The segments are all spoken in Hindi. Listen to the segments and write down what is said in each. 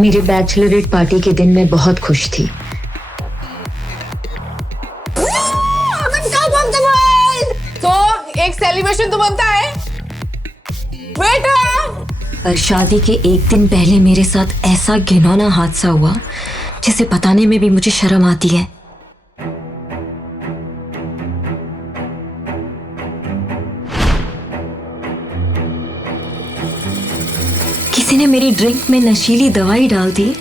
मेरे बैचलरेट पार्टी के दिन मैं बहुत खुश थी। तो एक सेलिब्रेशन तो बनता है बेटा। पर शादी के एक दिन पहले मेरे साथ ऐसा घिनौना हादसा हुआ जिसे बताने में भी मुझे शर्म आती है। किसी ने मेरी ड्रिंक में नशीली दवाई डाल दी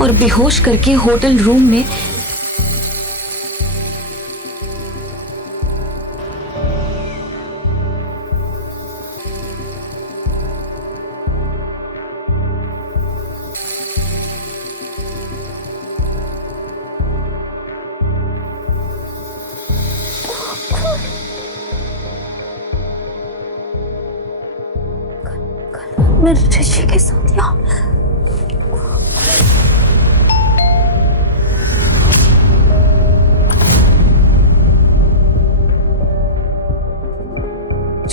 और बेहोश करके होटल रूम में मैं ऋषि के साथ यहाँ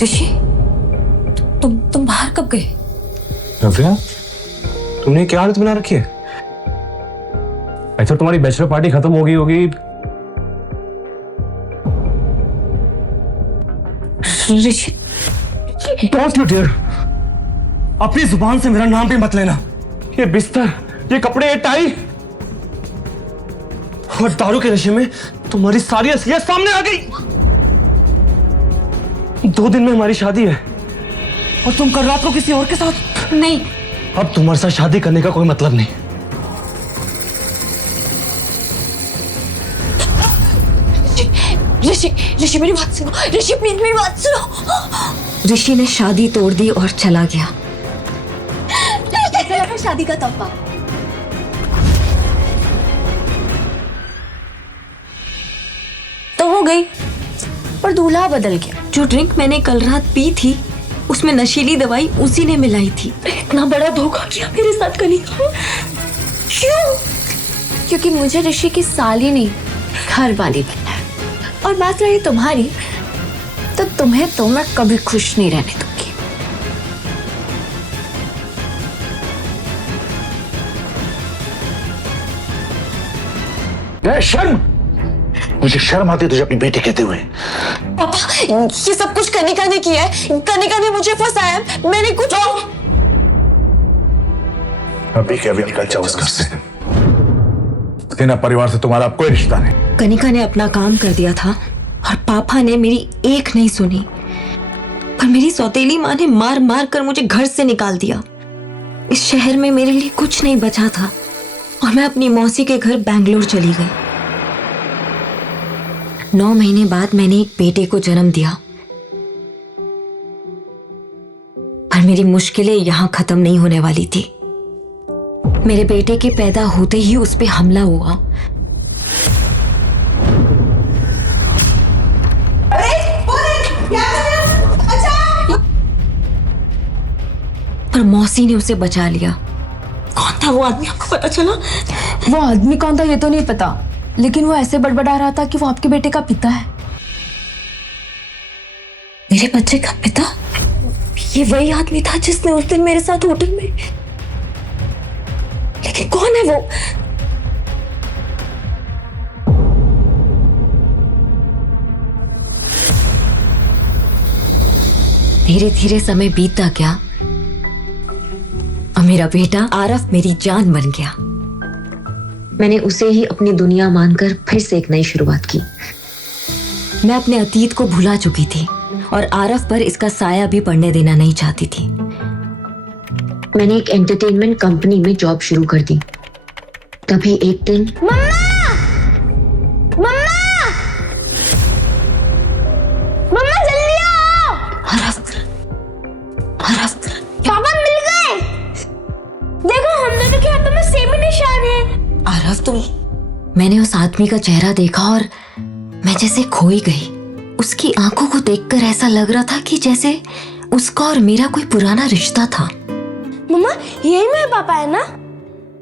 ऋषि तुम बाहर कब गए? नव्या, तुमने क्या आदत बना रखी है? अच्छा, तुम्हारी बैचलर पार्टी खत्म हो गई होगी। ऋषि, डोंट यू डेयर, अपनी जुबान से मेरा नाम भी मत लेना। ये बिस्तर, ये कपड़े, ये टाई और दारू के नशे में तुम्हारी सारी असलियत सामने आ गई। 2 दिन में हमारी शादी है और तुम कल रात को किसी और के साथ। नहीं, अब तुम्हारे साथ शादी करने का कोई मतलब नहीं। ऋषि, ऋषि मेरी बात सुनो। ऋषि प्लीज मेरी बात सुनो। ऋषि ने शादी तोड़ दी और चला गया। कैसा लगा शादी का तोहफा? तो हो गई, पर दूल्हा बदल गया। जो ड्रिंक मैंने कल रात पी थी उसमें नशीली दवाई उसी ने मिलाई थी। इतना बड़ा धोखा किया मेरे साथ कनिका। क्यों? क्योंकि मुझे ऋषि की साली नहीं, घर वाली बनना है। और बात रही तुम्हारी, तो तुम्हें तो मैं कभी खुश नहीं रहने दूंगी। शर्म, मुझे शर्म आती है तुझे अपनी बेटी कहते हुए। पापा, ये सब कुछ कनिका ने किया है। कनिका ने मुझे फंसाया, मैंने कुछ। अभी के अभी निकल जाओ इस घर से। सेना परिवार से तुम्हारा अब कोई रिश्ता नहीं। कनिका ने अपना काम कर दिया था और पापा ने मेरी एक नहीं सुनी। पर मेरी सौतेली माँ ने मार मार कर मुझे घर से निकाल दिया। इस शहर में मेरे लिए कुछ नहीं बचा था और मैं अपनी मौसी के घर बैंगलोर चली गई। 9 महीने बाद मैंने एक बेटे को जन्म दिया। पर मेरी मुश्किलें यहां खत्म नहीं होने वाली थी। मेरे बेटे के पैदा होते ही उस पे हमला हुआ। पर मौसी ने उसे बचा लिया। कौन था वो आदमी, आपको पता चला? वो आदमी कौन था ये तो नहीं पता, लेकिन वो ऐसे बड़बड़ा रहा था कि वो आपके बेटे का पिता है। मेरे बच्चे का पिता? ये वही आदमी था जिसने उस दिन मेरे साथ होटल में। लेकिन कौन है वो? धीरे धीरे समय बीतता गया और मेरा बेटा आरफ मेरी जान बन गया। मैंने उसे ही अपनी दुनिया मानकर फिर से एक नई शुरुआत की। मैं अपने अतीत को भुला चुकी थी और आरफ पर इसका साया भी पड़ने देना नहीं चाहती थी। मैंने एक एंटरटेनमेंट कंपनी में जॉब शुरू कर दी। तभी एक दिन मम्मा! मम्मा जल्दी आओ! आरफ, आरफ, पापा मिल गए। देखो हम दोनों के हाथों में सेम ही निशान है। आरफ, तुम। मैंने उस आदमी का चेहरा देखा और मैं जैसे खोई गई। उसकी आंखों को देखकर ऐसा लग रहा था कि जैसे उसका और मेरा कोई पुराना रिश्ता था। मम्मा यही मेरे पापा है ना?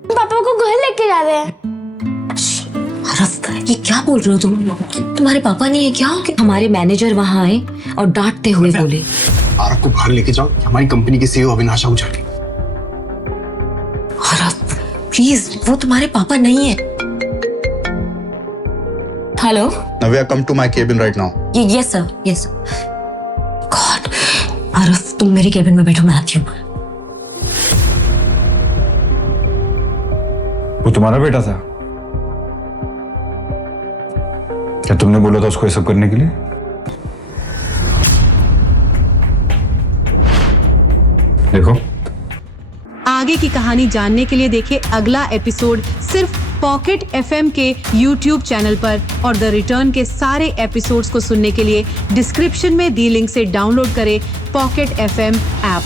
पापा को घर लेके जा रहे हैं। आरफ, ये क्या बोल रहे हो तुम? तुम्हारे पापा नहीं है क्या? हमारे मैनेजर वहां आए और डांटते हुए बोले, आरफ को बाहर लेके जाओ, हमारी कंपनी के सीईओ अविनाश आहूजा। आरफ, प्लीज, वो तुम्हारे पापा नहीं है। Hello. Navya, come to my cabin right now. Yes sir, yes sir. God, Aaraf तुम मेरे केबिन में बैठो, मैं आती हूँ। वो तुम्हारा बेटा था? क्या तुमने बोला था उसको ये सब करने के लिए? देखो, आगे की कहानी जानने के लिए देखिए अगला एपिसोड सिर्फ पॉकेट एफएम के YouTube चैनल पर, और द रिटर्न के सारे एपिसोड्स को सुनने के लिए डिस्क्रिप्शन में दी लिंक से डाउनलोड करें पॉकेट एफएम ऐप।